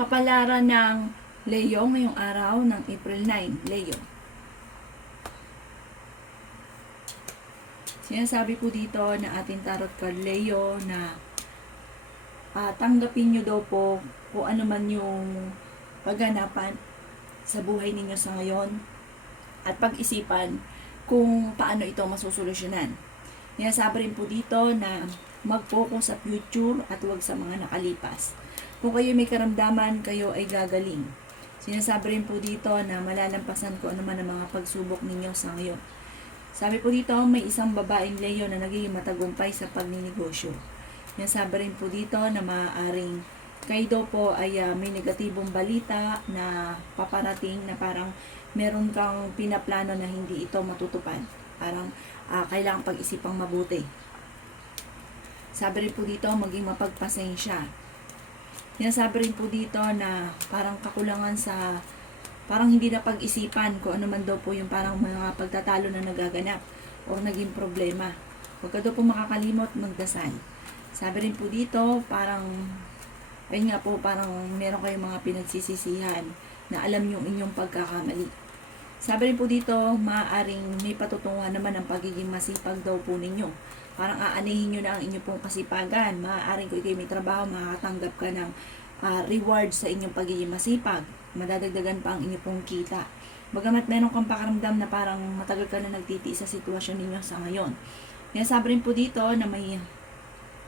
Kapalaran ng Leo ngayong araw ng April 9. Leo. Sinasabi po dito na ating tarot card Leo na tanggapin nyo daw po kung ano man yung pagganapan sa buhay ninyo sa ngayon at pag-isipan kung paano ito masusolusyonan. Sinasabi rin po dito na mag-focus sa future at huwag sa mga nakalipas. Kung kayo may karamdaman, kayo ay gagaling. Sinasabi rin po dito na malalampasan ko ano man ang mga pagsubok ninyo sa ngayon. Sabi po dito, may isang babaeng Leo na nagiging matagumpay sa pagninegosyo. Sinasabi rin po dito na maaaring kayo daw po ay may negatibong balita na paparating na parang meron kang pinaplano na hindi ito matutupad. Parang kailangang pag-isipang mabuti. Sabi rin po dito, maging mapagpasensya. Sinasabi rin po dito na parang kakulangan sa, parang hindi na pag-isipan kung ano man daw po yung parang mga pagtatalo na nagaganap o naging problema. Huwag ka daw po makakalimot, magdasal. Sabi rin po dito, parang, ayun nga po, parang meron kayong mga pinagsisisihan na alam yung inyong pagkakamali. Sabi rin po dito, maaaring may patutunguhan naman ang pagiging masipag daw po ninyo. Parang aanihin nyo na ang inyong pong kasipagan. Maaaring kung kayo may trabaho, makakatanggap ka ng reward sa inyong pagiging masipag. Madadagdagan pa ang inyong pong kita. Bagamat meron kang pakaramdam na parang matagal ka na nagtitiis sa sitwasyon ninyo sa ngayon. Kaya sabi rin po dito na may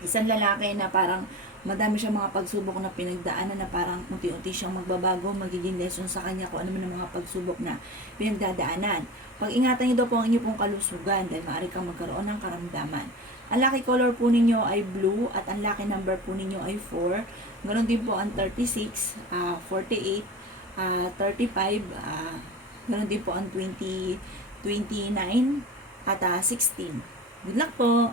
isang lalaki na parang madami siyang mga pagsubok na pinagdaanan na parang unti-unti siyang magbabago, magiging lesson sa kanya kung ano man ang mga pagsubok na pinagdadaanan. Pag-ingatan niyo daw po ang inyong pong kalusugan dahil maaari kang magkaroon ng karamdaman. Ang lucky color po ninyo ay blue at ang lucky number po ninyo ay 4. Ganon din po ang 36, 48, 35, ganon din po ang 20, 29 at 16. Good luck po!